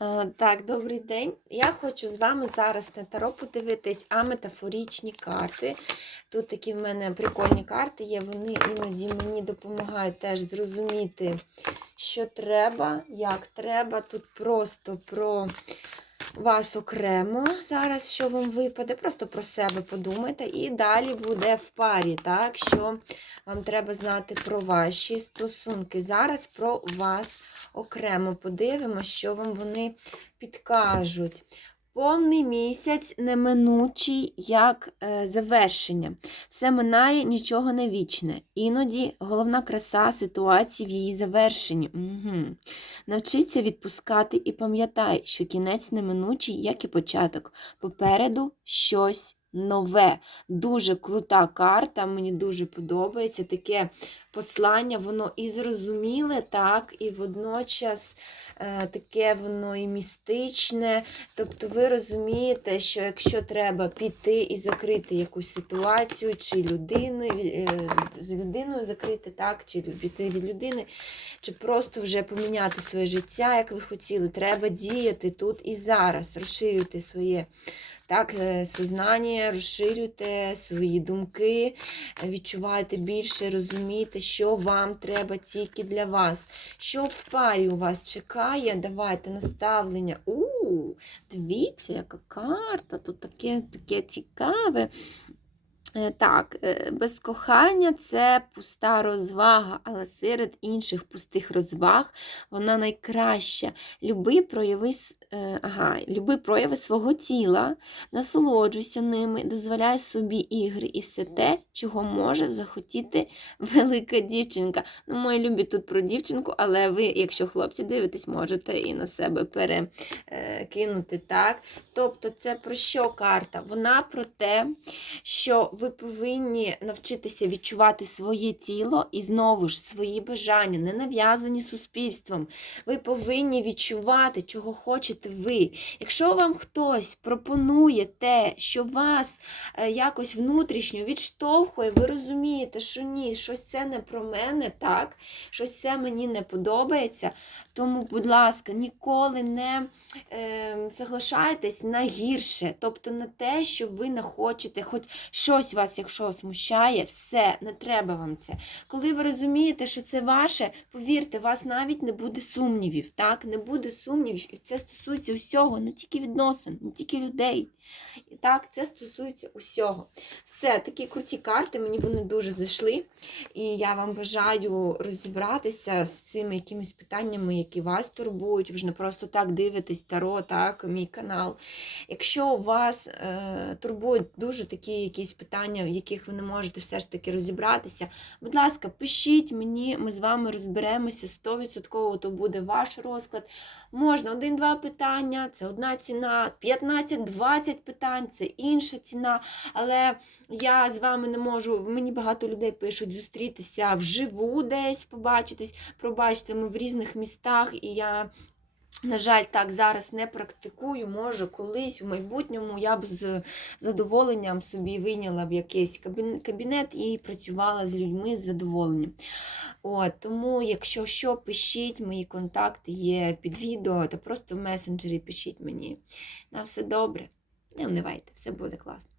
Е, Так, добрий день. Я хочу з вами зараз на таро подивитись, а метафорічні карти. Тут такі в мене прикольні карти є, вони іноді мені допомагають теж зрозуміти, що треба, як треба. Тут просто про вас окремо зараз, що вам випаде, просто про себе подумайте. І далі буде в парі, так, що вам треба знати про ваші стосунки. Зараз про вас окремо подивимося, що вам вони підкажуть. Повний місяць неминучий як е, завершення. Все минає, нічого не вічне. Іноді головна краса ситуації в її завершенні. Угу. Навчиться відпускати і пам'ятай, що кінець неминучий, як і початок. Попереду щось нове. Дуже крута карта, мені дуже подобається. Таке послання, воно і зрозуміле, так, і водночас е, таке воно і містичне. Тобто ви розумієте, що якщо треба піти і закрити якусь ситуацію, чи людину, е, з людиною закрити, так, чи піти від людини, чи просто вже поміняти своє життя, як ви хотіли, треба діяти тут і зараз, розширюйте своє. Так, е, сознання, розширюйте свої думки, відчувайте більше, розумійте, що вам треба тільки для вас. Що в парі у вас чекає, давайте наставлення. У, дивіться, яка карта, тут таке, таке цікаве. Е, Так, е, без кохання це пуста розвага, але серед інших пустих розваг вона найкраща. Люби прояви, е, ага, люби прояви свого тіла, насолоджуйся ними, дозволяй собі ігри і все те, чого може захотіти велика дівчинка. Ну, мої любі тут про дівчинку, але ви, якщо хлопці дивитесь, можете і на себе перекинути. Так? Тобто, це про що карта? Вона про те, що ви повинні навчитися відчувати своє тіло і знову ж свої бажання, не нав'язані суспільством. Ви повинні відчувати, чого хочете ви. Якщо вам хтось пропонує те, що вас е, якось внутрішньо відштовхує, ви розумієте, що ні, щось це не про мене, так, щось це мені не подобається. Тому, будь ласка, ніколи не е, соглашайтесь на гірше, тобто на те, що ви не хочете, хоч щось вас, якщо смущає, все, не треба вам це. Коли ви розумієте, що це ваше, повірте, вас навіть не буде сумнівів. Так, не буде сумнівів, і це стосується усього, не тільки відносин, не тільки людей. І так, це стосується усього. Все, такі круті карти, мені вони дуже зайшли. І я вам бажаю розібратися з цими якимись питаннями, які вас турбують. Ви ж не просто так дивитесь Таро, так, мій канал. Якщо вас е, турбують дуже такі якісь питання, в яких ви не можете все ж таки розібратися, будь ласка, пишіть мені, ми з вами розберемося 100% то буде ваш розклад. Можна один-два питання, це одна ціна, 15-20 питань, це інша ціна. Але я з вами не можу. Мені багато людей пишуть зустрітися вживу десь, побачитись. Пробачте, ми в різних містах, і я. На жаль, так зараз не практикую. Може, колись в майбутньому я б з задоволенням собі вийняла б якийсь кабінет і працювала з людьми з задоволенням. От, тому, якщо що, пишіть, мої контакти є під відео, то просто в месенджері пишіть мені. На все добре. Не унивайте, все буде класно.